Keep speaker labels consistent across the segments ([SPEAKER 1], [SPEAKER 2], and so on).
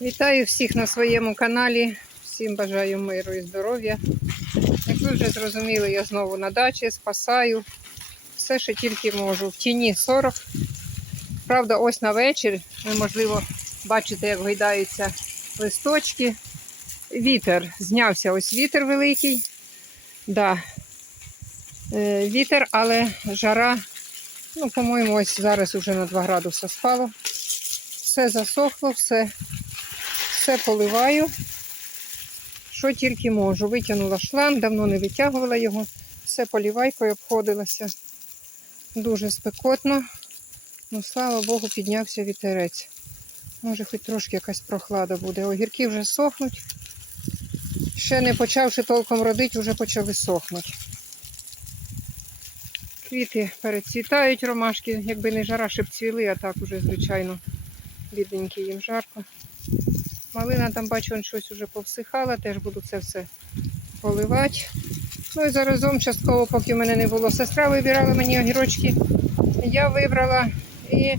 [SPEAKER 1] Вітаю всіх на своєму каналі. Всім бажаю миру і здоров'я. Як ви вже зрозуміли, я знову на дачі спасаю все, що тільки можу. В тіні 40. Правда, ось на вечір ви, можливо, бачите, як гойдаються листочки. Вітер. Знявся ось вітер великий. Да. Е, Вітер, але жара, ну, по-моєму, ось зараз вже на 2 градуси спало. Все засохло, все все поливаю, що тільки можу. Витягнула шланг, давно не витягувала його, все полівайкою обходилася. Дуже спекотно. Ну, слава Богу, піднявся вітерець. Може, хоч трошки якась прохлада буде. Огірки вже сохнуть. Ще не почавши толком родити, вже почали сохнути. Квіти перецвітають ромашки, якби не жара, щоб цвіли, а так уже, звичайно, бідненькі їм жарко. Малина там бачу, щось вже повсихала, теж буду це все поливати. Ну і заразом частково, поки в мене не було. Сестра вибирала мені огірочки. Я вибрала і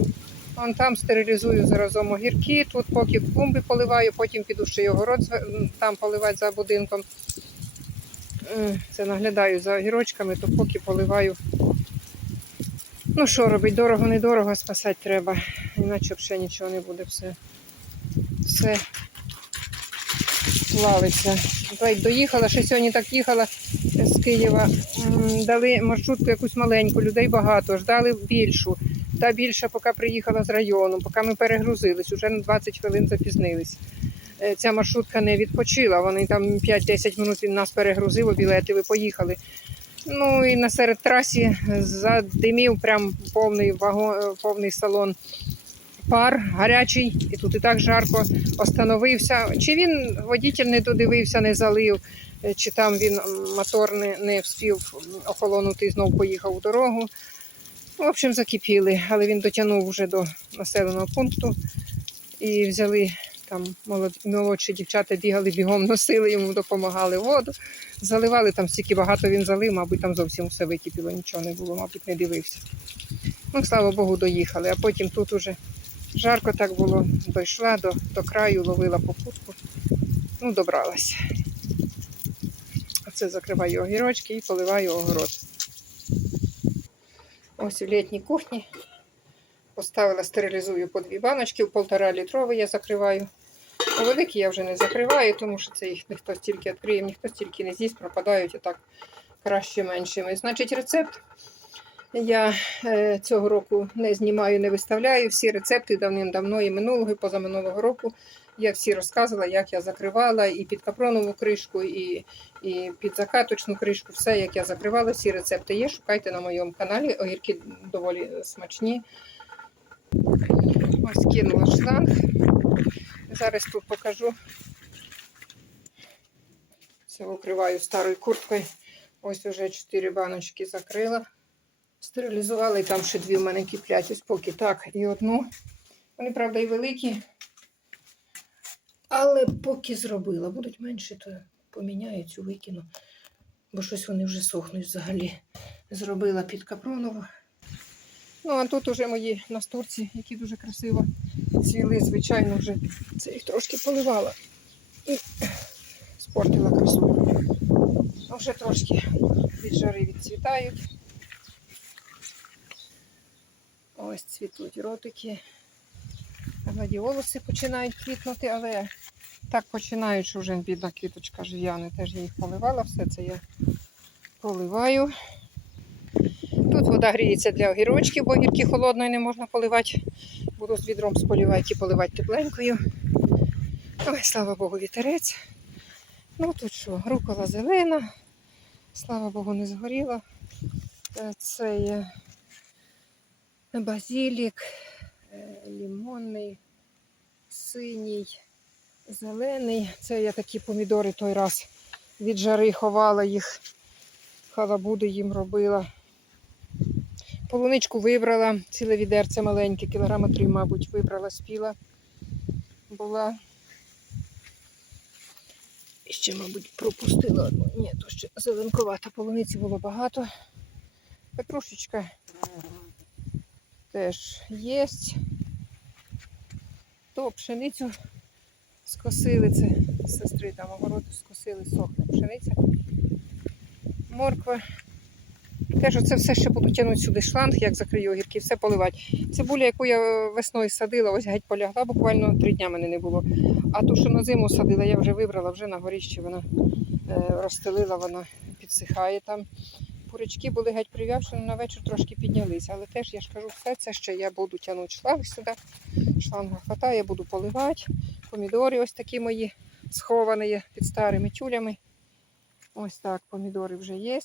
[SPEAKER 1] вон там стерилізую заразом огірки. Тут поки клумби поливаю, потім піду ще й огород там поливати за будинком. Е, Це наглядаю за огірочками, то поки поливаю. Ну що робить, дорого, недорого, спасати треба. Іначе взагалі нічого не буде все. Все плавиться. Доїхала, ще сьогодні так їхала з Києва. Дали маршрутку якусь маленьку, людей багато, ждали більшу. Та більша, поки приїхала з району, поки ми перегрузились, уже на 20 хвилин запізнились. Е, Ця маршрутка не відпочила, вони там 5-10 минут він нас перегрузив, білети, ви поїхали. Ну і на серед трасі задимів прям повний вагон, повний салон пар гарячий, і тут і так жарко остановився. Чи він водитель не додивився, не залив, е, чи там він мотор не, не вспів охолонути і знов поїхав у дорогу. В общем, закипіли, але він дотягнув вже до населеного пункту і взяли там молод- молодші дівчата бігали бігом, носили йому, допомагали воду, заливали там стільки багато він залив, мабуть, там зовсім все википіло, нічого не було, мабуть, не дивився. Ну, слава Богу, доїхали, а потім тут уже Жарко так було, дійшла до, до краю, ловила попутку, ну, добралася. Оце закриваю огірочки і поливаю огород. Ось у літній кухні. Поставила, стерилізую по дві баночки, в полтора літровий я закриваю. Великі я вже не закриваю, тому що це їх ніхто стільки відкриє, ніхто стільки не з'їсть, пропадають і так краще меншими. Значить, рецепт я е, цього року не знімаю, не виставляю. Всі рецепти давним-давно і минулого, і позаминулого року. Я всі розказувала, як я закривала і під капронову кришку, і, і під закаточну кришку. Все, як я закривала, всі рецепти є. Шукайте на моєму каналі. Огірки доволі смачні. Ось кинула шланг. Зараз тут покажу. Це укриваю старою курткою. Ось уже 4 баночки закрила. Стерилізували, там ще дві в мене киплять, ось поки так і одну. Вони, правда, і великі. Але поки зробила. Будуть менші, то поміняю цю викину. Бо щось вони вже сохнуть взагалі. Зробила під капронову. Ну, а тут уже мої настурці, які дуже красиво цвіли, звичайно, вже це їх трошки поливала. І спортила красу. Вже трошки від жари відцвітають. Ось цвітуть ротики. Гладіолуси починають квітнути, але так починають, що вже бідна квіточка жив'яне. Теж я їх поливала, все це я поливаю. Тут вода гріється для огірочків, бо огірки холодною не можна поливати. Буду з відром сполівати і поливати тепленькою. Ой, слава Богу, вітерець. Ну тут що, рукола зелена. Слава Богу, не згоріла. Це є базилік, е, лимонний, синій, зелений. Це я такі помідори той раз від жари ховала їх, халабуди їм робила. Полуничку вибрала, ціле відерце маленьке, кілограма три, мабуть, вибрала, спіла. Була. І ще, мабуть, пропустила одну. Ні, то ще зеленковата. Полуниці було багато. Петрушечка теж є. то пшеницю скосили. Це сестри там огороду скосили, сохне пшениця. Морква. Теж оце все ще буду тягнути сюди шланг, як закрию огірки, все поливати. Цибуля, яку я весною садила, ось геть полягла, буквально три дня мене не було. А ту, що на зиму садила, я вже вибрала, вже на горіщі вона е, розстелила, вона підсихає там. Курочки були геть прив'явшені, на вечір трошки піднялися. Але теж я ж кажу, все це ще я буду тягнути шланг сюди. Шланга хватає, буду поливати. Помідори ось такі мої сховані під старими тюлями. Ось так, помідори вже є.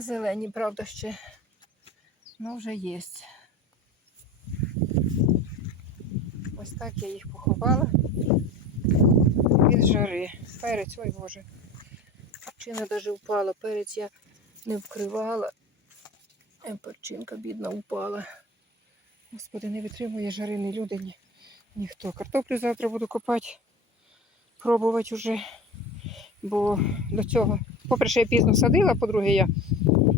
[SPEAKER 1] Зелені, правда, ще. Ну, вже є. Ось так я їх поховала від жари. Перець, ой Боже. Перчина навіть впала. Перець я не вкривала. Е, Перчинка бідна упала. Господи, не витримує жари ні люди, ні, ніхто. Картоплю завтра буду копати, пробувати вже. Бо до цього, що я пізно садила, по-друге, я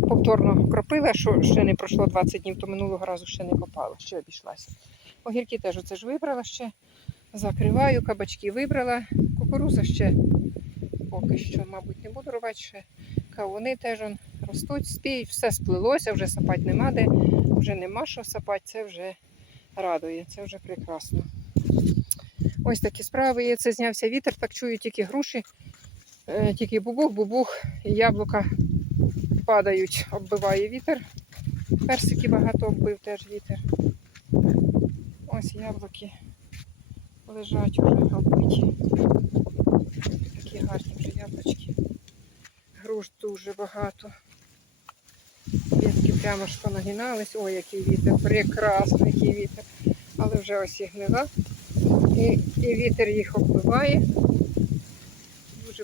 [SPEAKER 1] повторно кропила, що ще не пройшло 20 днів, то минулого разу ще не копала, ще обійшлася. Огірки теж оце ж вибрала ще. Закриваю, кабачки вибрала. Кукуруза ще поки що, мабуть, не буду рвати ще. Кавуни теж он, ростуть, спіють, все сплилося, вже сапати нема де, вже нема що сапати, це вже радує, це вже прекрасно. Ось такі справи. Це знявся вітер, так чую тільки груші, тільки бубух, бубух, яблука падають, оббиває вітер. Персики багато оббив теж вітер. Ось яблуки лежать уже оббиті. Такі гарні вже яблучки. Груш дуже багато. Ветки прямо ж понагинались. Ой, який вітер, прекрасний який вітер. Але вже ось і гнила. І, і вітер їх оббиває.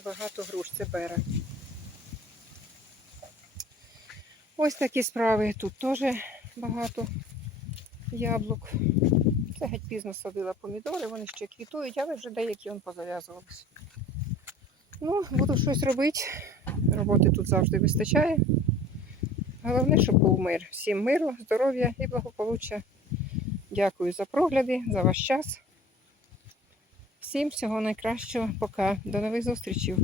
[SPEAKER 1] Багато груш це бере. Ось такі справи. Тут теж багато яблук. Це геть пізно садила помідори, вони ще квітують, але вже деякі он позав'язувалися. Ну, буду щось робити. Роботи тут завжди вистачає. Головне, щоб був мир. Всім миру, здоров'я і благополуччя. Дякую за прогляди, за ваш час. Всім всього найкращого. Пока. До нових зустрічей.